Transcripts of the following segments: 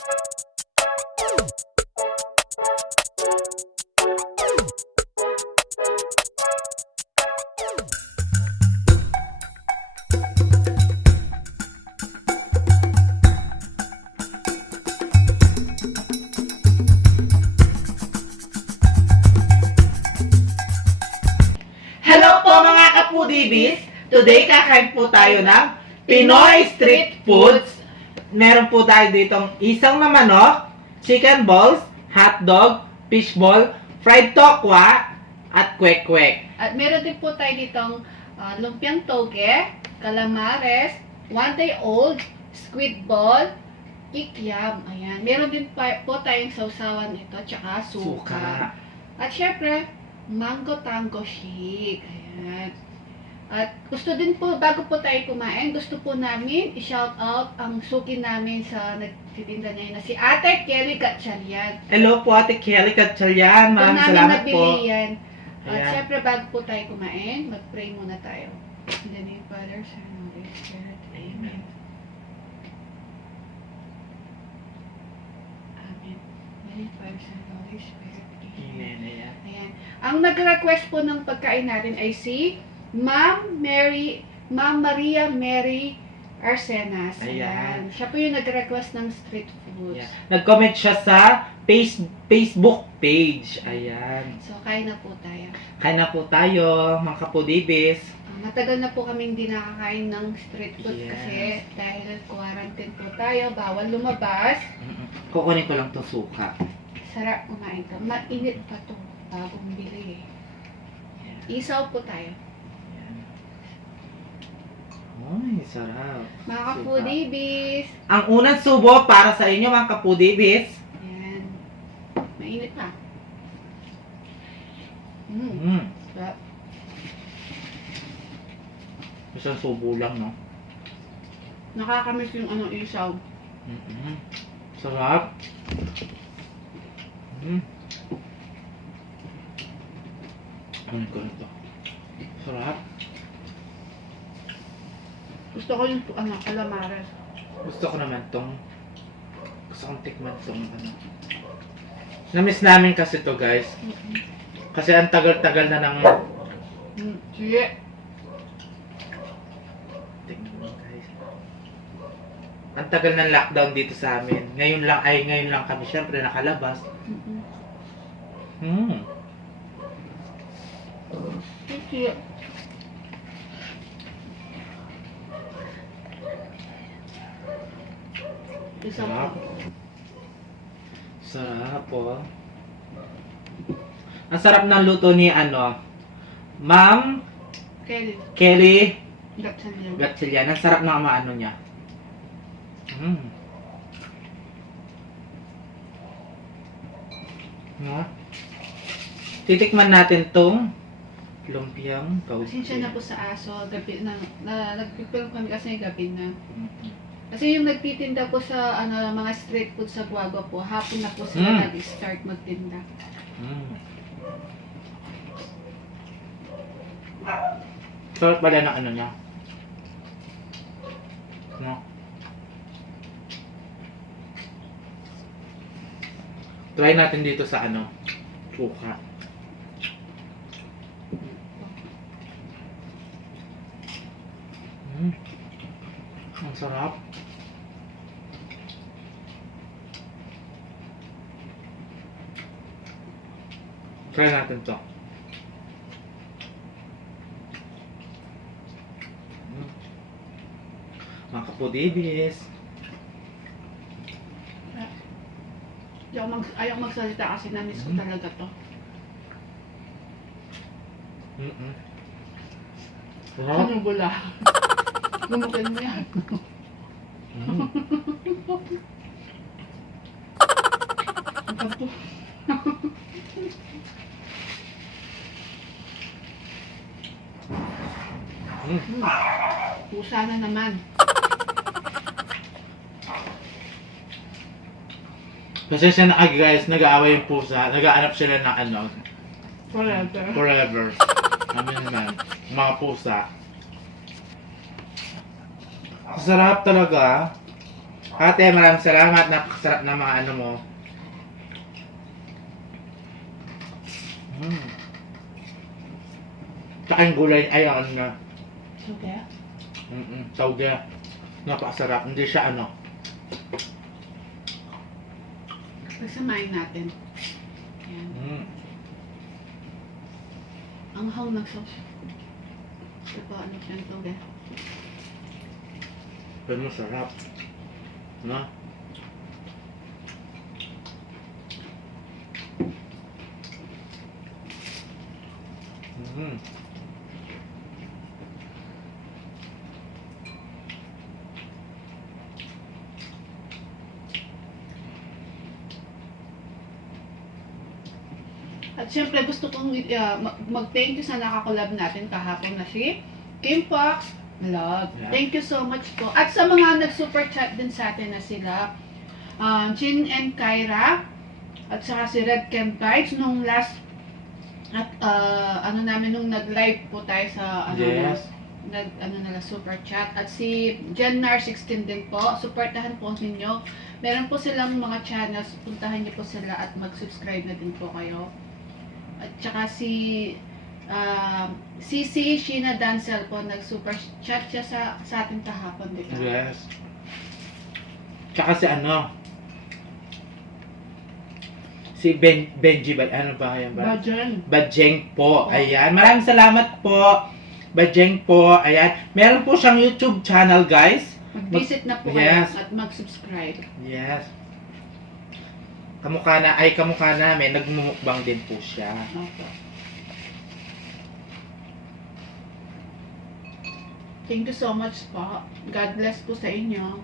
Hello po mga ka-Foodie Bees! Today kakain po tayo ng Pinoy Street Foods. Meron po tayo ditong isang na manok, chicken balls, hotdog, fishball, fried tokwa, at kwek-kwek. At meron din po tayo ditong lumpiang toge, calamares, one-day-old, squid ball, kikiam. Ayan. Meron din po tayong sausawan ito, tsaka suka. At syempre, mango tango shake. Ayan. At gusto din po, bago po tayo kumain, gusto po namin i-shout out ang suki namin sa nagtitinda niya na si Ate Kelly Gatchalian. Hello po Ate Kelly Gatchalian. Maraming salamat po. Yan. At Ayan. syempre, bago po tayo kumain, mag-pray muna tayo. In the name of Father, Son, and Holy Spirit. Amen. Amen. In the name of Father, Son, and Holy Spirit. Amen. Ayan. Ayan. Ang nag-request po ng pagkain natin ay si Ma'am Maria Mary Arsenas. Ayan. Siya po yung nag-request ng street foods. Ayan. Nag-comment siya sa Facebook page. Ayan. So, kain na po tayo. Kain na po tayo, mga ka-Foodie Bees. Matagal na po kaming hindi nakakain ng street food Yes. kasi dahil quarantine po tayo, bawal lumabas. Kukunin ko lang to suka. Sarap kumain ka. Mainit pa to. Bagong bili eh. Isaw po tayo. Ay, sarap. Mga ka-Foodie Bees. Ang unang subo para sa inyo, mga ka-Foodie Bees. Ayan. Mainit pa. Sarap. Isang subo lang, no? Nakakamiss yung isaw. Sarap. Ano ko nito? Sarap. Gusto ko yung calamares. Gusto ko naman tong tikman tong Namiss namin kasi to, guys. Kasi ang tagal-tagal na ng Sige. tingnan mo, guys. Ang tagal ng lockdown dito sa amin. Ngayon lang kami syempre nakalabas. Sige. Sarap. Sarap po. Ang sarap ng luto ni Ma'am Kelly Gatchalian. Ang sarap ng maano niya. Titikman natin tong lumpiang kauti. Pasensya na po sa aso. Gabi na nagpipilm kami kasi gabi na. Kasi yung nagtitinda po sa mga street food sa Guagua po, hapon na po sila nag-start magtinda. Sarap pala ng niya. No? Try natin dito sa suka. Ang sarap. Try natin to. Mga ka-Foodie Bees. Ayaw magsalita kasi na-miss ko talaga to. Sarap. Ano bula? Gumukin mo yan. Ang po. Pusa na naman. Pasensya na guys, nag-aaway yung pusa. Nag-aanap sila ng forever. Kami naman, mga pusa. Sarap talaga. Ate, maraming salamat. Napakasarap na mga ano mo. Tsaka yung gulay, ay ano na. Okay. Tawde. Napakasarap. Hindi siya ano. Pagsamahin natin. Yan. Ang hang ng sauce. Ito po, ano siya ito, eh. Pero masarap. No? At syempre gusto kong mag-thank you sa nakakolab natin kahapon na si Kim Fox Vlog. Yeah. Thank you so much po. At sa mga nag-super chat din sa atin na sila Jin and Kyra at saka si Red Ken Tides nung last at ano namin nung nag-live po tayo sa ano Yes. nala super chat at si Jennar 16 din po. Suportahan po ninyo. Meron po silang mga channels, puntahan niyo po sila at mag-subscribe na din po kayo. At saka si CC Sheena Dancel po, nag-super chat siya sa ating kahapon, di ba? Yes. Tsaka si ano, si Benji ba? Ano ba yan ba? Bajan. Bajeng po. Ayan. Maraming salamat po. Bajeng po. Ayan. Meron po siyang YouTube channel, guys. Mag-visit na po Yes. kayo at mag-subscribe. Yes. Kamukha namin. Nagmumukbang din po siya. Okay. Thank you so much po. God bless po sa inyo.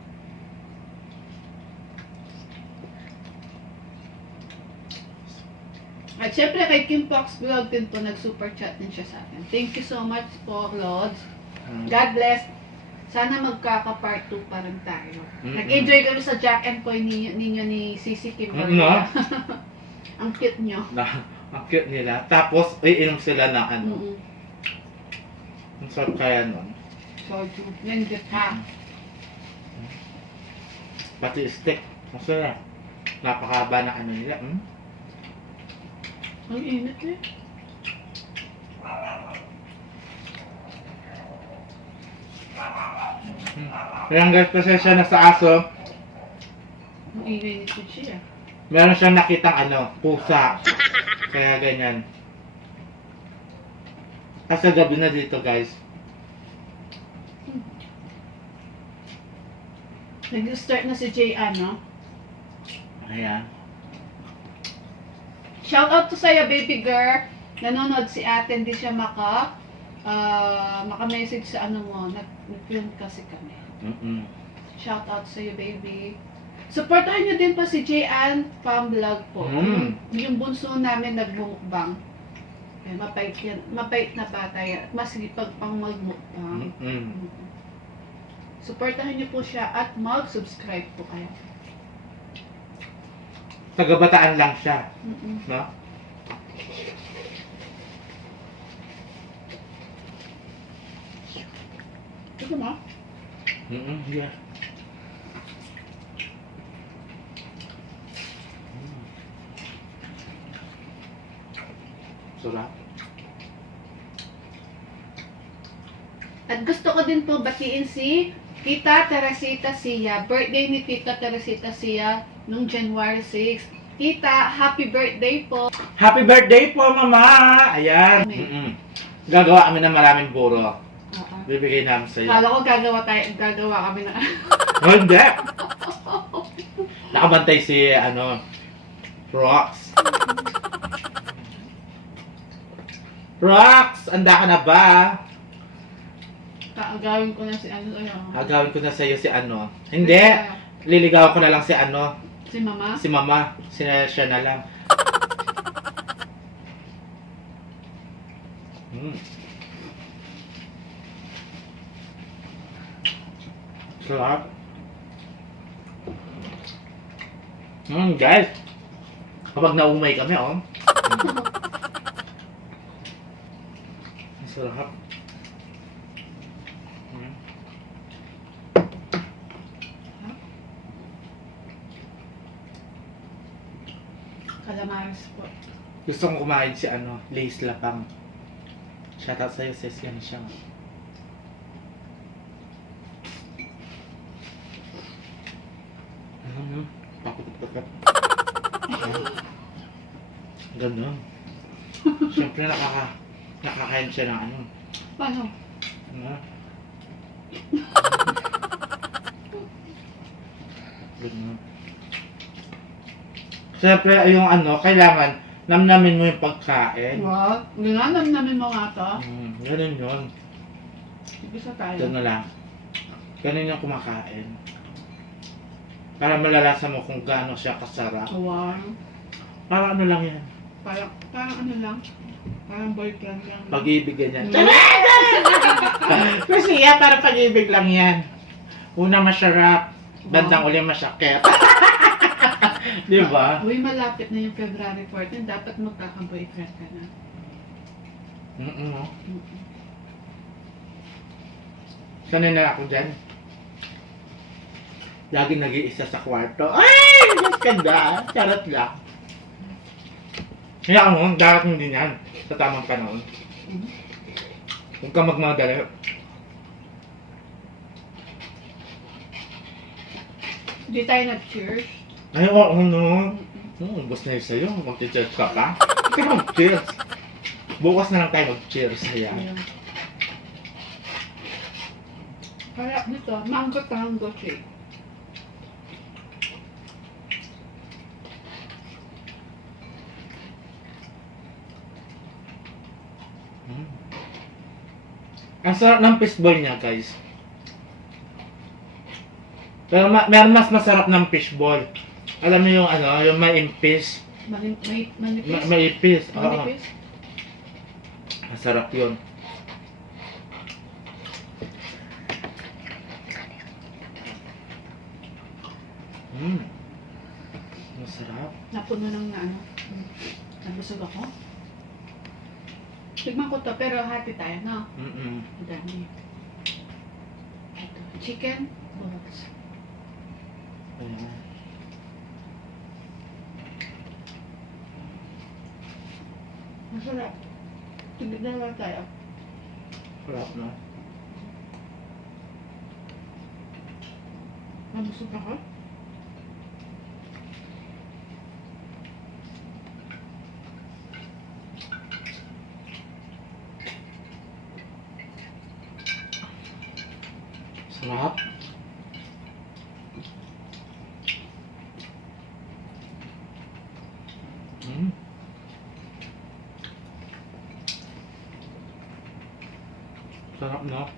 At syempre kay Kim Fox Vlog din po, nag-super chat din siya sa akin. Thank you so much po, Lods. God bless. Sana magkaka-part 2 pa rin tayo. Nag-enjoy kami sa Jack and Koy ninyo ni Sisi Kim. No? Ang cute nyo. Ang cute nila. Tapos, iinom sila na ano. Ang sarap kaya nun. Soju. Nandit ha. Pati steak. Masarap. Napakaba na ano nila. Ang init eh. Kaya guys, pasensya na sa aso. Ang init po siya. Meron siyang nakitang ano, pusa. Kaya ganyan. Kasi gabi na dito guys. Nag-start na si Jay, ano? Ayan. Shout out to sa'yo, baby girl. Nanonood si ate, hindi siya maka-message sa ano mo. Nag-film kasi kami. Shout out sa'yo, baby. Supportahan niyo din po si J.Ann Pam Vlog po. Yung bunso namin nagmumukbang. Mapait yan. Mapait na bata yan. Mas pag pang magmukbang. Supportahan niyo po siya at mag-subscribe po kayo. Taga-Bataan lang siya. No? Ito mo? Yeah. Sarap. At gusto ko din po batiin si Tita Teresita Sia. Birthday ni Tita Teresita Sia nung January 6. Tita, happy birthday po. Happy birthday po, Mama! Ayan. Gagawa kami ng maraming buro. Bibigay namin sa'yo. Kala ko gagawa kami na. Hindi! Nakabantay si, Rox. Rox! Anda ka na ba? Agawin ko na si ano. Agawin ko na sa'yo si Hindi! Liligawan ko na lang si Si Mama? Si Mama. Siya na lang. Sarap. Guys. Kapag naumay kami, Sarap. Calamares po. Gusto kong kumain si Lace Lapang. Shoutout sa'yo, sis. Yan siya. Pakot-pakot. Ganun. Siyempre nakakain siya ng ano. Paano? Ganun. Siyempre, yung kailangan namnamin mo yung pagkain. Wow. Ginanam namin mo nga to. Ganun yun. Isa tayo. Ganun lang. Ganun yung kumakain. Para malalasan mo kung gaano siya kasarap. Wow. Parang ano lang yan. Parang ano lang. Parang boyfriend lang. Pag-ibig ganyan. Kasi yan, parang pag-ibig lang yan. Una masarap, bandang uli masakit. Di ba? Uy, malapit na yung February 14. Dapat magkaka-boyfriend ka na. Sanay na ako dyan. Lagi nag-iisa sa kwarto. Ay! Mas ganda! Charot lang. Kaya mo, darating din yan sa tamang panahon. Huwag ka magmadali. Hindi tayo nag-cheers. Ay, oo, no. Ubus na yun sa'yo. Mag-cheers ka pa. Ikaw mag-cheers. Bukas na lang tayo mag-cheers. Ayan. Kaya dito, mango-tango shake. Ang sarap ng fishball niya, guys. Pero meron mas masarap ng fishball. Alam mo yung yung maipis. Manipis? Maipis. Oo. Manipis? Masarap yun. Masarap. Napuno ng nabusog ako. Tignan ko to, pero hati tayo, no? Ang dami. Ito, chicken balls. Ayan. Masarap. Tignan lang tayo. Sarap na. Nabusog ako? Sarap. Sarap na.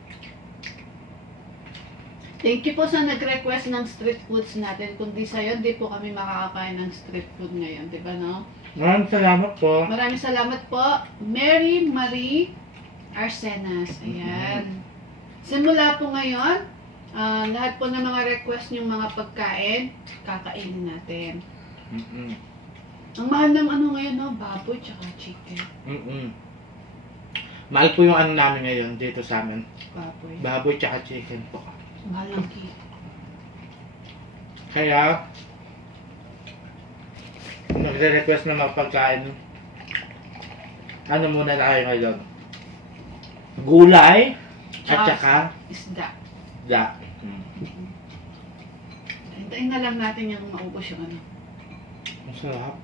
Thank you po sa nag-request ng street foods natin. Kung di sa'yo, di po kami makakakain ng street food ngayon. Di ba, no? Maraming salamat po. Maraming salamat po. Mary Marie Arsenas. Ayan. Simula po ngayon, lahat po ng mga request yung mga pagkain, kakainin natin. Ang mahal ng ngayon, no? Baboy tsaka chicken. Mahal po yung namin ngayon dito sa amin. Baboy. Baboy tsaka chicken po. Mahal ng cake. Kaya, nagre-request na magpagkain. Ano muna tayo ngayon? Gulay at saka isda. isda. Hintayin na lang natin yung maubos yung Masarap.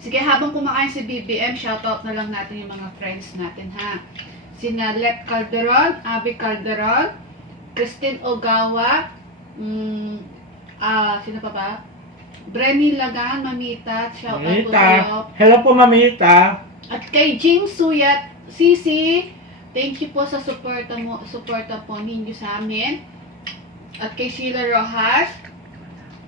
Sige, habang kumakain si BBM, shoutout na lang natin yung mga friends natin, ha? Sina Let Calderon, Abby Calderon, Christine Ogawa, sino pa ba? Brenny Lagan, Mamita, shoutout po sa'yo. Hello po, Mamita. At kay Jing Suyat, Sisi, thank you po sa suporta po ninyo sa amin. At kay Sheila Rojas,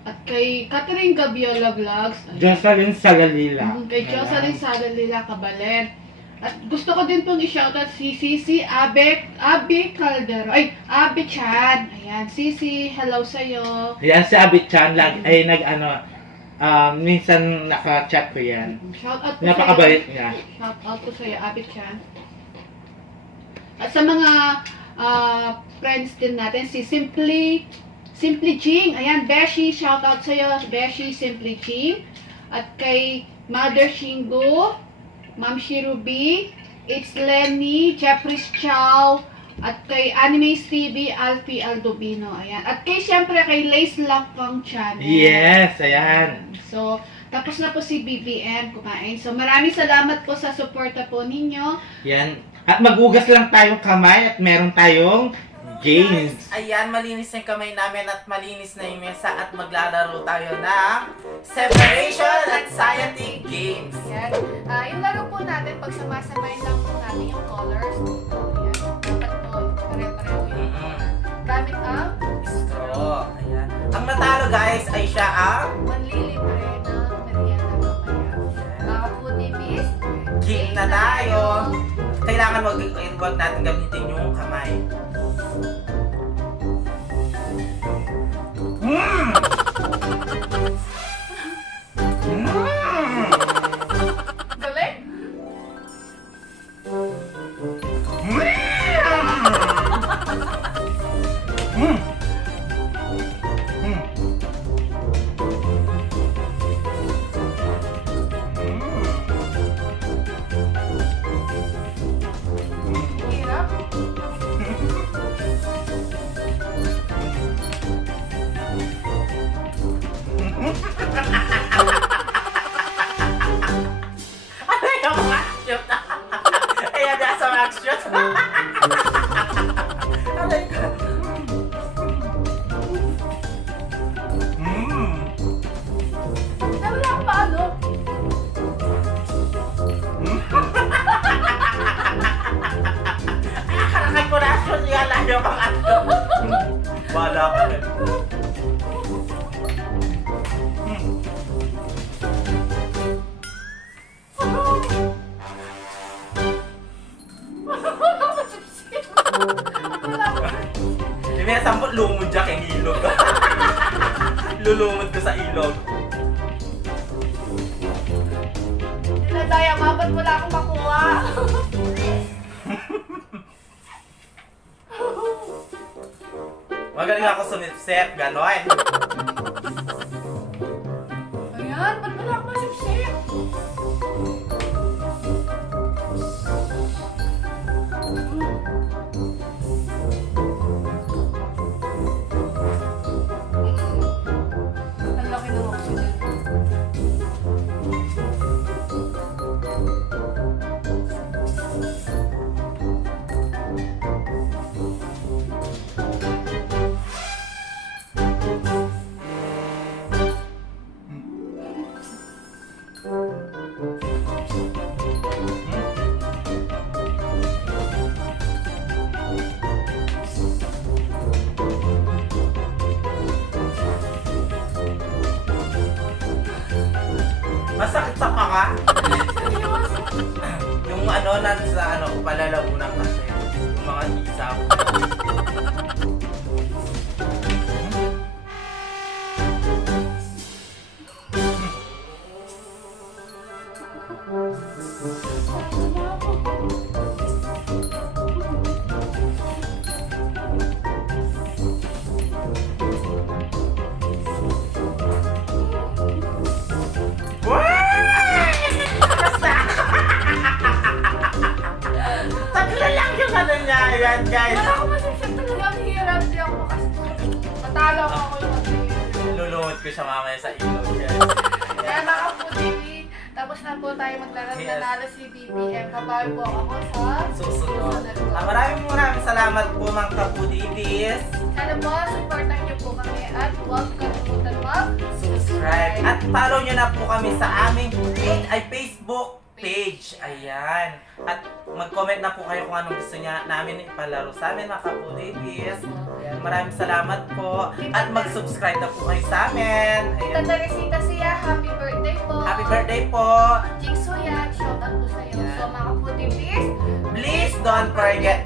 at kay Catherine Gabiola Vlogs. Jocelyn Salalila. Kay Jocelyn Salalila Cabalen. At gusto ko din pong i-shoutout si Sisi Abby Caldero. Ay, Abby Chan. Ayan, Sisi, hello sa'yo. Yan si Abby Chan. Ay, minsan naka-chat ko yan. Shoutout po Napakabait niya. Shoutout po sa'yo, Abby Chan. At sa mga friends din natin, si Simply Ching. Ayan, Beshi, shoutout sa'yo, Beshi, Simply Ching. at kay Mother Shingo, Ma'am Shirubi, It's Lenny, Jeffrey's Chow, at kay Animes TV, Alfie Aldovino. Ayan. At kay siyempre kay Lace Lakpang Channel. Yes, ayan. So, tapos na po si BBM kumain. So, maraming salamat po sa suporta po ninyo. Yan. At magugas lang tayong kamay at meron tayong games. Ayan, malinis na yung kamay namin at malinis na yung mesa at maglalaro tayo ng Separation Anxiety Games. Ayan. Yung laro po natin, pag sumasamayin lang po natin yung colors. Ayan. Dapat po, pare-pareho yung color. Gamit ang Straw. Ayan. Ang natalo guys ay siya ang manlilibre ng merienda mamaya. Mga Foodie Bees, game na tayo. Kailangan wag natin gamitin yung kamay. Mm! Mm! galing! Mm! Hirap. Ano yung mag-shoot? Ayan na sa mag-shoot. Alay ka. Wala pa ano? Karakay ko na shoot yan lang yung mga Bala ka rin. Di ba sampot lumod dyan yung ilog? Lulumod ko sa ilog. Nadaya, ba't wala akong makuha? Magaling ako sumipsip, gano'n. Ayan, ba't wala akong masipsip? Ang laki ng oxygen. Masakit sa panga. Yung ano, nasa ano, palalamunan kasi. Yung mga isaw. Tatlo lang yung ano niya, yan guys. Wala akong masipsip talaga. Ang hirap. Di ako makasipsip. Matalo ako yung mag-hirap. Lulunod ko siya mamaya sa ilog. Guys. Kaya mga Foodie, tapos na po tayo maglalaro. Yes. Nanalo si BBM. Babawi po ako sa Susunod. po. Maraming salamat po mga ka-Foodie Bees. Sana po, supportan niyo po kami at huwag kalimutan Subscribe. At follow nyo na po kami sa aming Facebook page. Ayan. At mag-comment na po kayo kung anong gusto niya namin ipalaro sa amin mga ka-Foodie Bees. Ayan. Maraming salamat po. At mag-subscribe na po kayo sa amin. Tita Ayan. Teresita siya, happy birthday po. Happy birthday po. Jigsaw yan, shout out po sa'yo. Yeah. So mga Foodie, please, Please don't forget